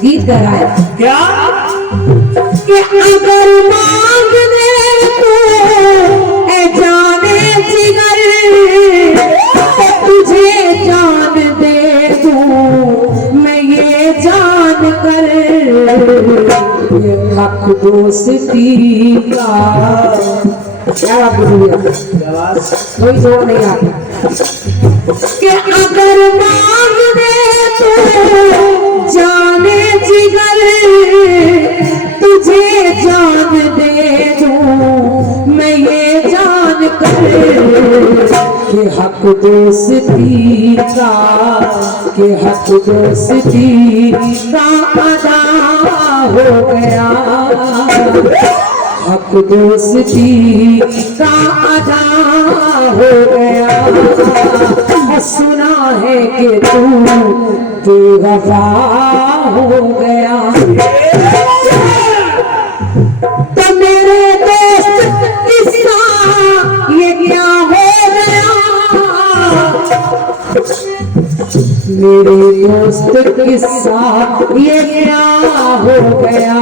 गीत गा रहा है क्या कि अगर मांग ले तो ए जाने जिगर तो तुझे जान दे दूं मैं ये जान कर ये हक दोस्ती का क्या बोलिए कोई जोर नहीं आता कि अगर मांग दे तो जाने जिगर तुझे जान दे दूं मैं ये जान कर कि हक दोस्ती का कि हक दोस्ती का अदा हो गया हक दोस्ती का अदा हो गया सुना है कि तू बेवफा हो गया तो मेरे दोस्त किस्सा ये क्या हो गया मेरे दोस्त किस्सा ये क्या हो गया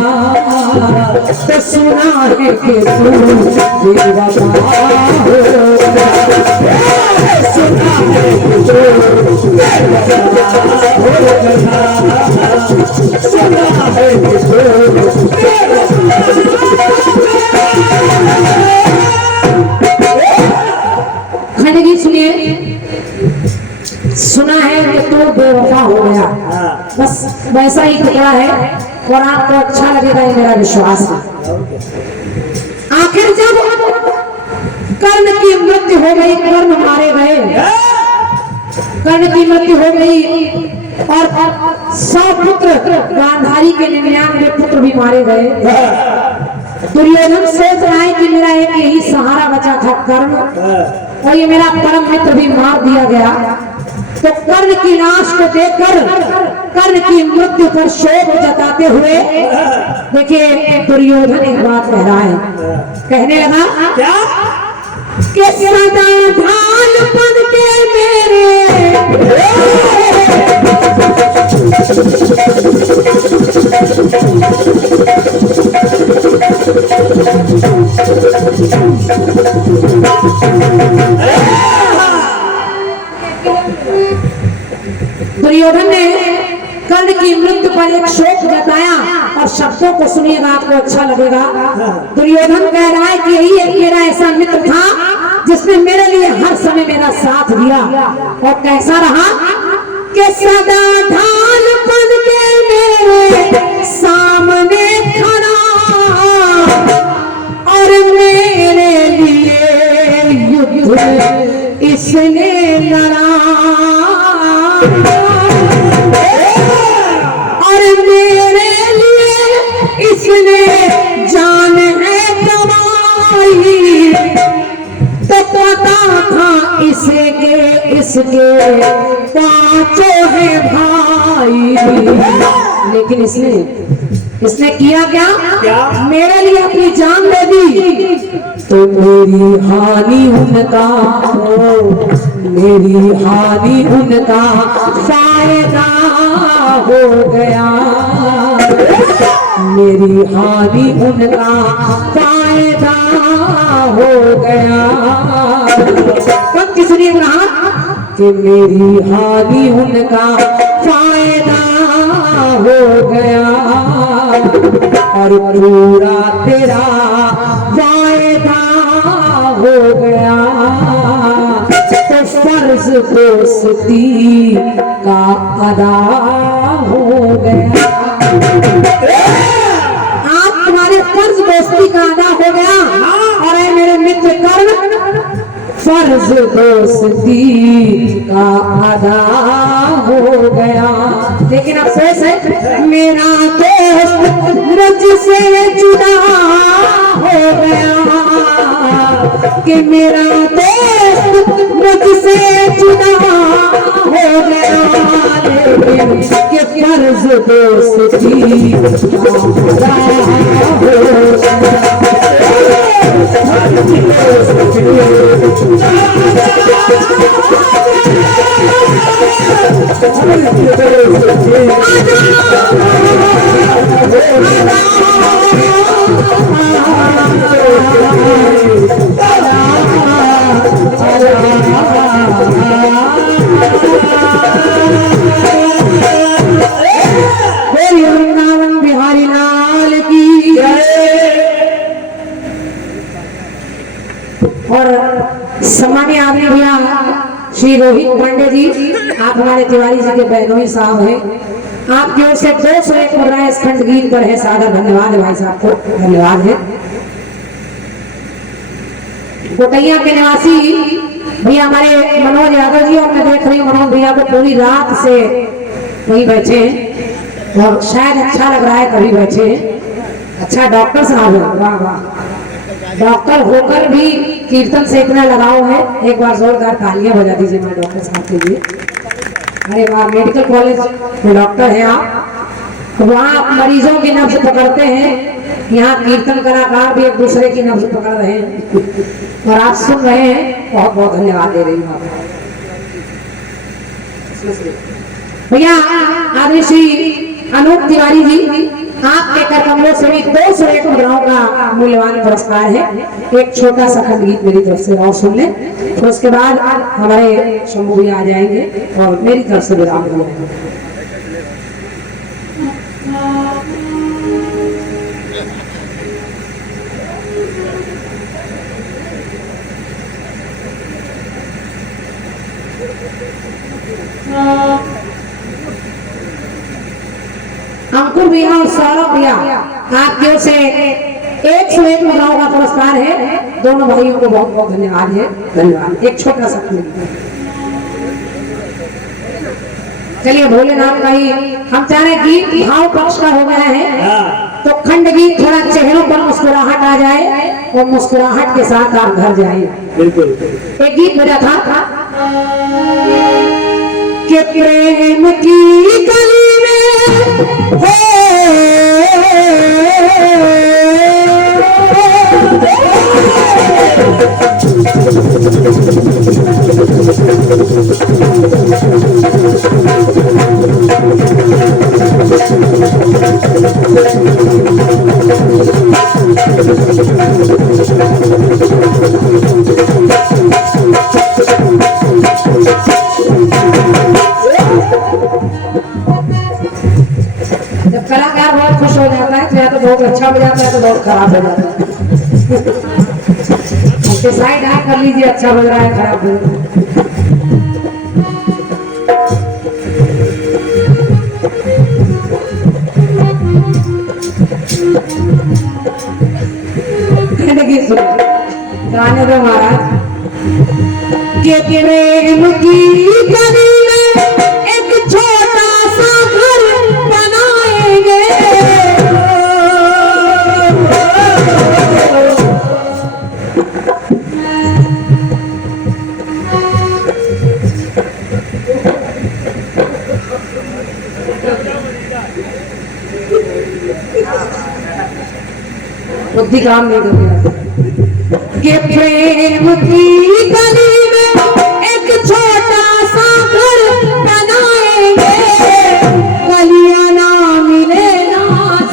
तो सुना है कि तू बेवफा हो गया सुना है कि तू बेवफा हो गया सुना है कि तू खंडगी सुनिए सुना है कि तू बेवफा हो गया बस वैसा ही टुकड़ा है और आपको अच्छा लगेगा ये मेरा विश्वास है आखिर जब कर्ण की मृत्यु हो गई कर्ण मारे गए कर्ण की मृत्यु हो गई और 100 पुत्र गांधारी के 99 पुत्र भी मारे गए दुर्योधन सोच रहा है कि मेरा एक यही सहारा बचा था कर्ण और ये मेरा परम मित्र भी मार दिया गया तो कर्ण की लाश को देखकर कर्ण की मृत्यु पर शोक जताते हुए देखिए दुर्योधन एक बात कह रहा है कहने लगा क्या कि सदा ढाल बन के मेरे दुर्योधन ने कर्ण की मृत्यु पर एक शोक जताया और शब्दों को सुनिएगा आपको अच्छा लगेगा दुर्योधन कह रहा है कि यही एक मेरा ऐसा मित्र था जिसने मेरे लिए हर समय मेरा साथ दिया और कैसा रहा कि सदा ढाल बन के मेरे सामने खड़ा और मेरे लिए युद्ध इसने लड़ा और मेरे लिए इसने जान है गवाई तो पता था इसे के इसके पांचों है भाई लेकिन इसने किया क्या मेरे लिए अपनी जान दे दी तो मेरी हानि उनका फायदा हो गया मेरी हानि उनका फायदा हो गया कब किसने कहा कि मेरी हानि उनका फायदा हो गया और पूरा तेरा फायदा हो गया तो फर्ज दोस्ती का अदा हो गया आप तुम्हारे फर्ज दोस्ती का अदा हो गया और मेरे मित्र कर्ण फर्ज दोस्ती का अदा हो गया लेकिन अफसोस है मेरा दोस्त मुझसे जुदा हो गया कि मेरा दोस्त मुझसे जुदा हो गया लेकिन कि फर्ज दोस्ती का अदा हो गया सम्मानीय आदमी भैया श्री रोहित पांडे जी, आप हमारे तिवारी जी के बहनोई साहब हैं, आपकी ओर से 201 मुद्राएं इस खंड गीत पर है। सादर धन्यवाद है भाई साहब को, धन्यवाद है। कोटैया के निवासी भैया हमारे मनोज यादव जी, और मैं देख रही हूँ मनोज भैया को पूरी रात से वहीं बैठे हैं और शायद अच्छा लग रहा है कभी बैठे हैं। अच्छा डॉक्टर साहब है, वाह वाह, डॉक्टर होकर भी कीर्तन से इतना लगाव है। एक बार जोरदार तालियां बजा दीजिए हमारे डॉक्टर साहब के लिए। अरे वाह, मेडिकल कॉलेज में डॉक्टर हैं आप, वहाँ मरीजों की नब्ज पकड़ते हैं, यहाँ कीर्तन कलाकार भी एक दूसरे की नब्ज पकड़ रहे हैं और आप सुन रहे हैं। बहुत बहुत धन्यवाद दे रही हूँ आपको भैया। आदरणीय श्री अनूप तिवारी जी, आपके कर कमलों से भी 201 मुद्राओं का मूल्यवान पुरस्कार है। एक छोटा सा खंड गीत मेरी तरफ से और सुन लें, तो उसके बाद हमारे शंभू भैया आ जाएंगे और मेरी तरफ से विराम हो जाएंगे। अंकुर भैया और सौरभ भैया, आपकी ओर से 101 मुद्राओं का पुरस्कार है। दोनों भाइयों को बहुत बहुत धन्यवाद है, धन्यवाद। एक छोटा सा चलिए भोलेनाथ का ही हम चाह रहे गीत भाव पक्ष का हो गया है, तो खंड गीत थोड़ा चेहरों पर मुस्कुराहट आ जाए और मुस्कुराहट के साथ आप घर जाए। बिल्कुल एक गीत बजा था कि प्रेम की गली में जब कलाकार बहुत खुश हो जाता है तो या तो बहुत अच्छा बजाता है तो बहुत खराब हो जाता है। डिसाइड आप कर लीजिए, अच्छा बज रहा है खराब हो रहा है। गाने दो महाराज के प्रेम की गली में एक छोटा सा घर बनाएंगे, बुद्धि काम नहीं कर रहा। के प्रेम की गली में एक छोटा सा घर बनाएंगे, कलियां ना मिले ना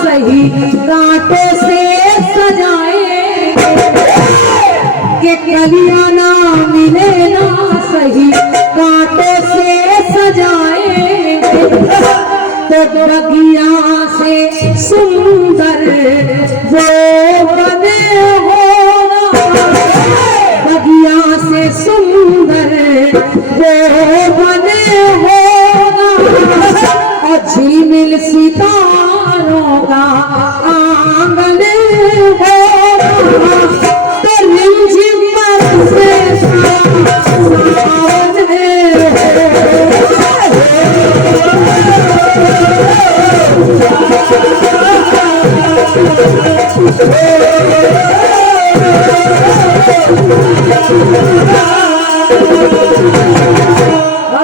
सही कांटों से सजाएंगे, के कलियां ना मिले ना सही कांटों से सजाएंगे, तो बगिया से सुंदर वो बने होगा, बगिया से सुंदर वो बने होगा, और झिलमिल सितारों का आंगन होगा, तो रिमझिम बरसे सावन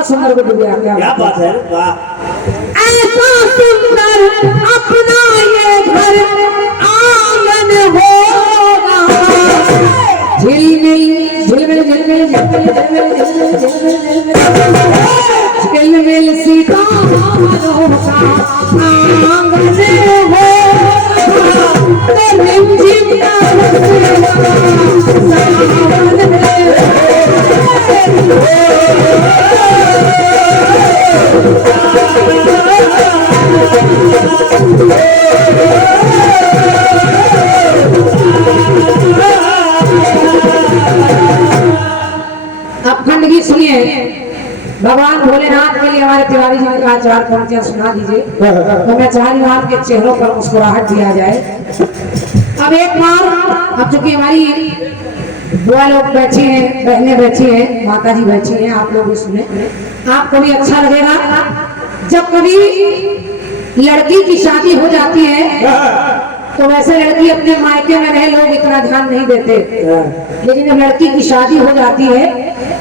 सुंदर को डूबे क्या बात है। ऐसा सुंदर अपना ये घर आंगन होगा, झिलमिल झिलमिल झिलमिल झिलमिल झिलमिल झिलमिल सितारों का आंगन होगा, तो रिमझिम भगवान भोलेनाथ के लिए हमारे तिवारी जी ने कहा 4 पंक्तियां सुना दीजिए, तो मैं चाह रही हूँ आपके चेहरों पर मुस्कुराहट दिया जाए। अब एक बार, अब चूंकि हमारी बुआ लोग बैठी हैं, बहनें बैठी हैं, माता जी बैठी हैं, आप लोग भी सुने, आपको भी अच्छा लगेगा। जब कभी लड़की की शादी हो जाती है तो वैसे लड़की अपने मायके में रहे लोग इतना ध्यान नहीं देते, लेकिन जब लड़की की शादी हो जाती है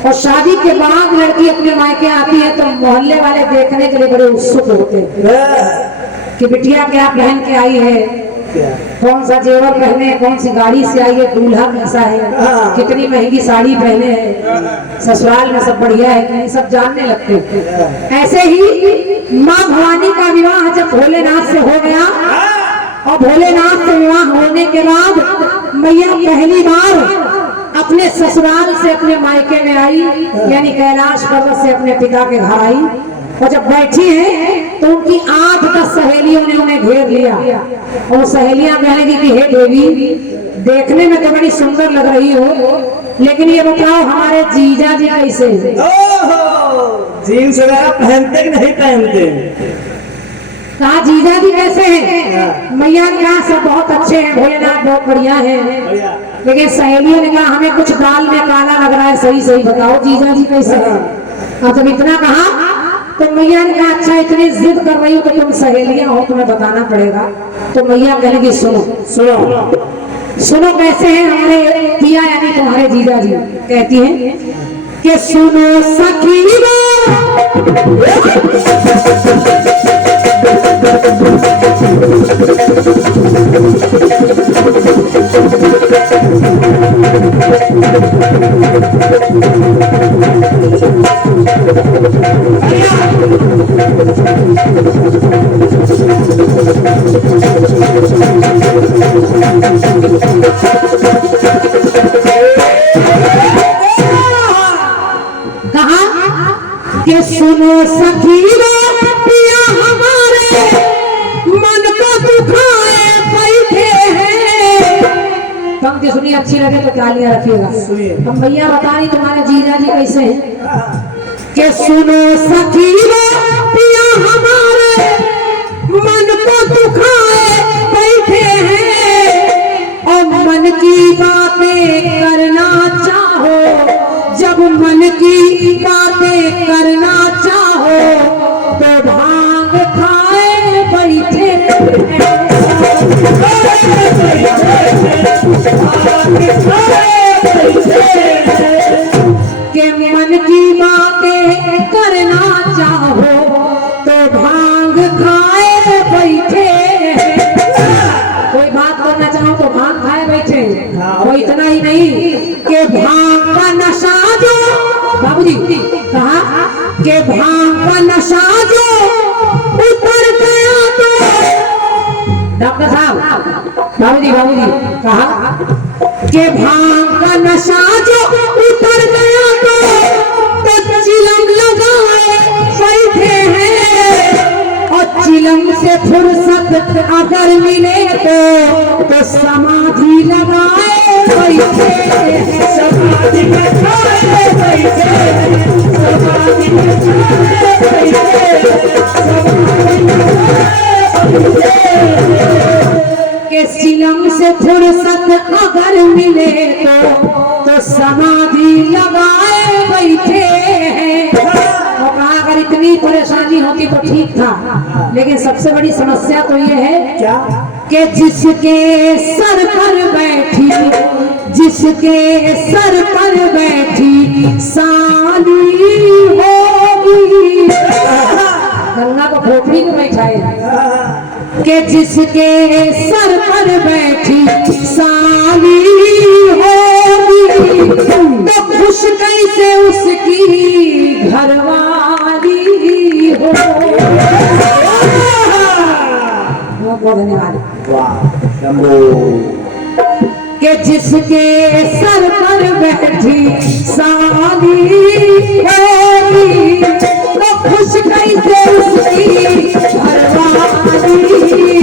और शादी के बाद लड़की अपने मायके आती है तो मोहल्ले वाले देखने के लिए बड़े उत्सुक होते हैं कि बिटिया क्या पहन के आई है, कौन सा जेवर पहने, कौन सी गाड़ी से आई है, दूल्हा कैसा है, कितनी महंगी साड़ी पहने हैं, ससुराल में सब बढ़िया है कि सब जानने लगते हैं। ऐसे ही माँ भवानी का विवाह जब भोलेनाथ से हो गया और भोलेनाथ से विवाह होने के बाद मैया पहली बार अपने ससुराल से अपने मायके में आई, यानी कैलाश पर्वत से अपने पिता के घर आई। और जब बैठी है तो उनकी 8-10 सहेलियों ने उन्हें घेर लिया और सहेलियां कहने लगी कि हे देवी, देखने में तो बड़ी सुंदर लग रही हो, लेकिन ये बताओ हमारे जीजा जी कैसे? जीन्स वगैरह पहनते कि नहीं पहनते? कहा जीजा जी कैसे हैं? मैया ने कहा सब बहुत अच्छे हैं, भोलेनाथ बहुत बढ़िया हैं। लेकिन सहेलियों ने कहा हमें कुछ दाल में काला लग रहा है, सही सही बताओ जीजा जी कैसे हैं? और जब इतना कहा तो मैया ने कहा अच्छा इतनी जिद कर रही हो तो तुम सहेलियां हो, तुम्हें बताना पड़ेगा। तो मैया कहेगी सुनो सुनो सुनो कैसे हैं हमारे पिया यानी तुम्हारे जीजा जी। कहती हैं कि सुनो सखी कि सुनो सखी पिया हमारे मन को दुखाए बैठे हैं। पंक्ति सुनिए, अच्छी लगे तो तालियां रखिएगा। हम भैया बता रही तुम्हारे जीजा जी कैसे हैं। कि सुनो सखी पिया हमारे मन को दुखाए बैठे हैं और मन की बातें करना चाहो, जब मन की बातें करना चाहो तो भांग खाए बैठे के मन की बातें करना चाहो तो भांग खाए बैठे। कोई बात करना चाहो तो भांग खाए बैठे। वो इतना ही नहीं कि भांग का नशा जो बाबूजी कहा कि भांग का नशा जो उतर गया तो डॉक्टर साहब बाबूजी कहा कि भांग का नशा जो उतर गया तो चिलम लगाए बैठे हैं और चिलम से फुर्सत अगर मिले तो समाधि लगाए बैठे। समाधि लगाए बैठे, समाधि लगाए बैठे के चिलम से फुर्सत अगर मिले तो समाधि लगाए बैठे हैं। और कहा अगर इतनी परेशानी होती तो ठीक था, लेकिन सबसे बड़ी समस्या तो ये है क्या कि जिसके सर पर बैठी, जिसके सर पर बैठी साली होगी, गंगा को खोपड़ी में बैठाए कि जिसके सर पर बैठी साली होगी तो खुश कैसे उसकी घरवाली हो। बहुत बहुत धन्यवाद। कि जिसके सर पर बैठी साली होगी तो खुश कैसे उसकी घरवाली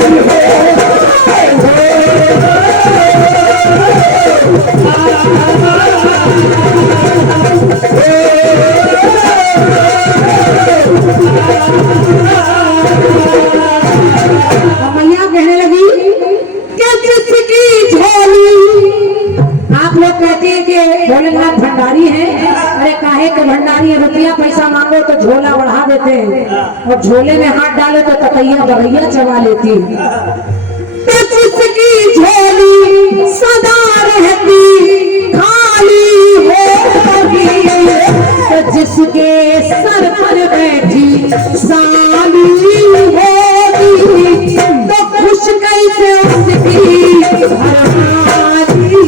हो। और मैया कहने लगी कि जिसकी झोली, आप लोग कहते हैं कि भोलेनाथ भंडारी हैं। अरे काहे के भंडारी है? रुपया पैसा मांगो तो झोला बढ़ा देते हैं, और झोले में हाथ डालो तो तकैया बगैया चबा लेती है। तो जिसकी झोली सदा रहती खाली होगी, तो जिसके सर पर बैठी साली होगी, तो खुश कैसे उसकी हरमाली